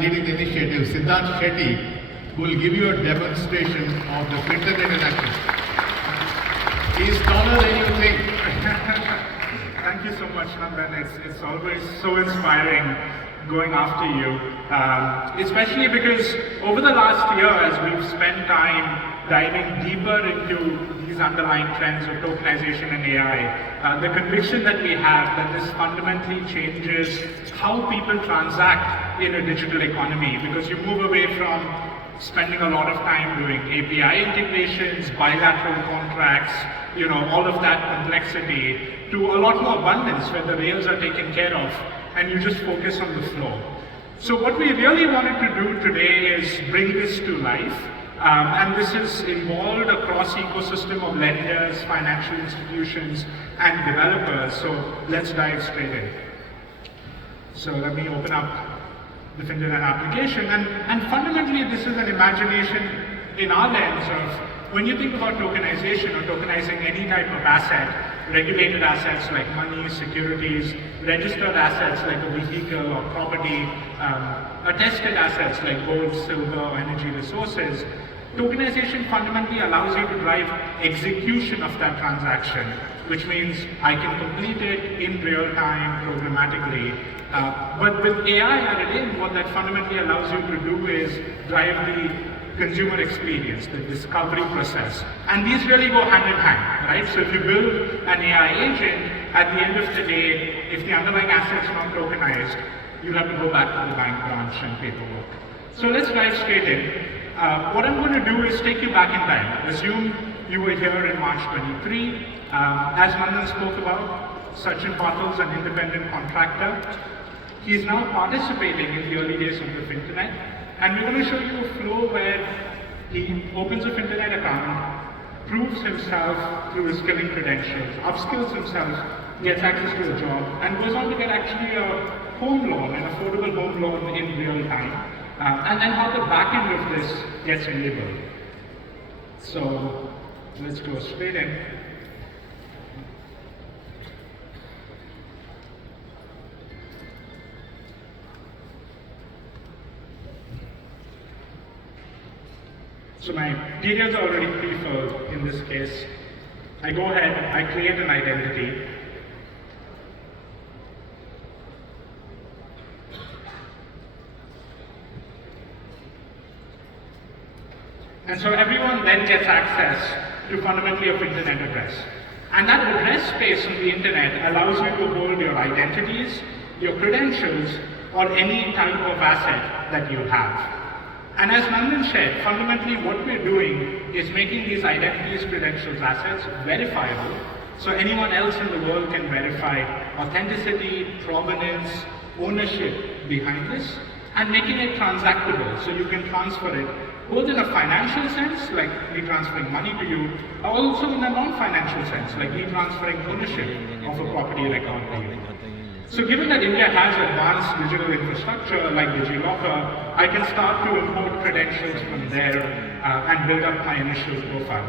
leading the initiative, Siddharth Shetty, who will give you a demonstration of the Finternet in action. He's taller than you think. Thank you so much, Nandan. It's always so inspiring going after you, especially because over the last year, as we've spent time diving deeper into these underlying trends of tokenization and AI, the conviction that we have that this fundamentally changes how people transact in a digital economy, because you move away from spending a lot of time doing API integrations, bilateral contracts, all of that complexity, to a lot more abundance where the rails are taken care of and you just focus on the flow. So what we really wanted to do today is bring this to life. And this is involved across ecosystem of lenders, financial institutions, and developers. So let's dive straight in. So let me open up the Finternet application. And fundamentally, this is an imagination in our lens of when you think about tokenization or tokenizing any type of asset, regulated assets like money, securities, registered assets like a vehicle or property, attested assets like gold, silver, or energy resources. Tokenization fundamentally allows you to drive execution of that transaction, which means I can complete it in real time, programmatically. But with AI added in, what that fundamentally allows you to do is drive the consumer experience, the discovery process. And these really go hand in hand, right? So if you build an AI agent, at the end of the day, if the underlying asset's not tokenized, you'll have to go back to the bank branch and paperwork. So let's dive straight in. What I'm going to do is take you back in time. Assume you were here in March 23. As Nandan spoke about, Sachin Patil's an independent contractor. He's now participating in the early days of the Finternet. And we're going to show you a flow where he opens a Finternet account, proves himself through his skilling credentials, upskills himself, gets access to a job, and goes on to get actually a home loan, an affordable home loan in real time. And then how the back end of this gets enabled. So let's go straight in. So my details are already pre-filled in this case. I go ahead, I create an identity. And so everyone then gets access to fundamentally a Finternet address. And that address space on the internet allows you to hold your identities, your credentials, or any type of asset that you have. And as Nandan said, fundamentally what we're doing is making these identities, credentials, assets verifiable, so anyone else in the world can verify authenticity, provenance, ownership behind this, and making it transactable, so you can transfer it both in a financial sense, like me transferring money to you, or also in a non-financial sense, like me transferring ownership of a property record to you. So given that India has advanced digital infrastructure like DigiLocker, I can start to import credentials from there and build up my initial profile.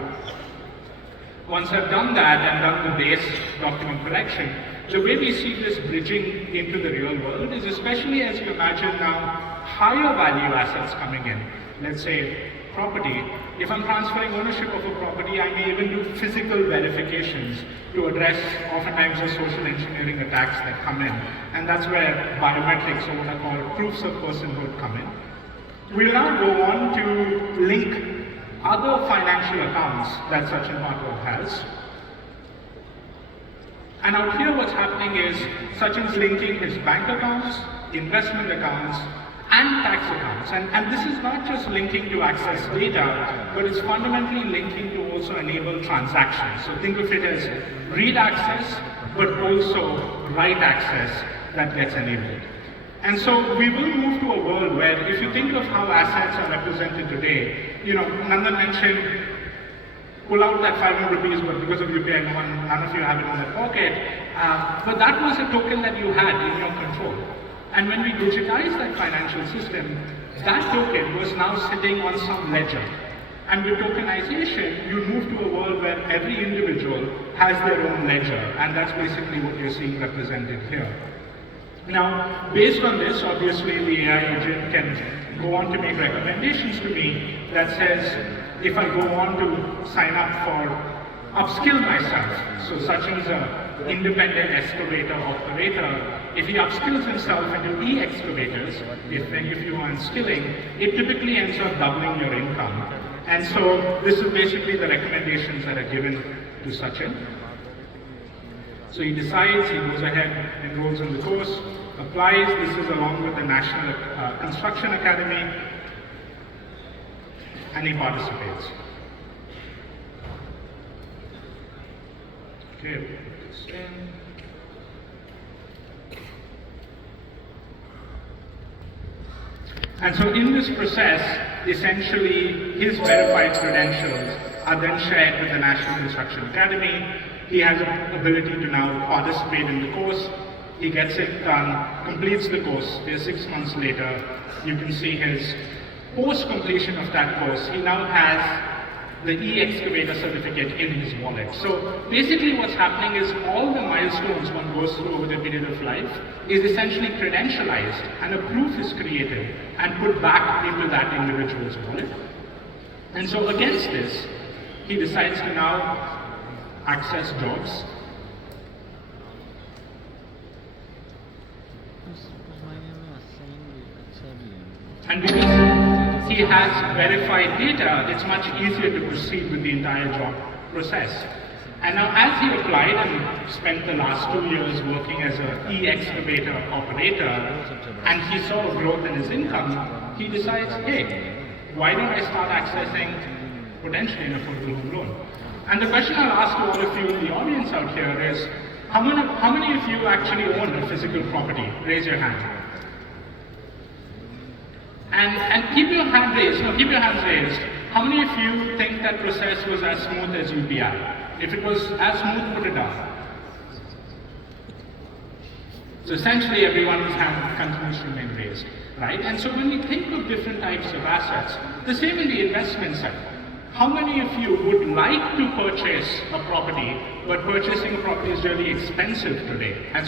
Once I've done that and done the base document collection, the way we see this bridging into the real world is, especially as you imagine now higher value assets coming in. Let's say property. If I'm transferring ownership of a property, I may even do physical verifications to address oftentimes the social engineering attacks that come in. And that's where biometrics, or what I call proofs of personhood, come in. We'll now go on to link other financial accounts that Sachin Patil has. And out here what's happening is Sachin's linking his bank accounts, investment accounts, and tax accounts. And this is not just linking to access data, but it's fundamentally linking to also enable transactions. So think of it as read access, but also write access that gets enabled. And so we will move to a world where, if you think of how assets are represented today, Nandan mentioned pull out that 500 rupees, but because of UPI, none of you have it in their pocket. But that was a token that you had in your control. And when we digitized that financial system, that token was now sitting on some ledger. And with tokenization, you move to a world where every individual has their own ledger, and that's basically what you're seeing represented here. Now, based on this, obviously the AI agent can go on to make recommendations to me that says, if I go on to sign up for upskill myself, so such as an independent excavator operator, if he upskills himself into e-excavators, if you are skilling, it typically ends up doubling your income. And so this is basically the recommendations that are given to Sachin. So he decides, he goes ahead, enrolls in the course, applies. This is along with the National Construction Academy, and he participates. Okay, put this in. And so in this process, essentially his verified credentials are then shared with the National Construction Academy. He has the ability to now participate in the course. He gets it done, completes the course. 6 months later, you can see his post-completion of that course. He now has the e-excavator certificate in his wallet. So basically what's happening is all the milestones one goes through over the period of life is essentially credentialized, and a proof is created and put back into that individual's wallet. And so against this, he decides to now access jobs. And because he has verified data, it's much easier to proceed with the entire job process. And now as he applied and spent the last 2 years working as an e-excavator operator, and he saw a growth in his income, he decides, hey, why don't I start accessing potentially an affordable home loan? And the question I'll ask to all of you in the audience out here is, how many of you actually own a physical property? Raise your hand. And keep your hand raised. No, keep your hands raised. How many of you think that process was as smooth as UPI? If it was as smooth, put it down. So essentially everyone's hand continues to remain raised, right? And so when we think of different types of assets, the same in the investment side. How many of you would like to purchase a property, but purchasing a property is really expensive today? And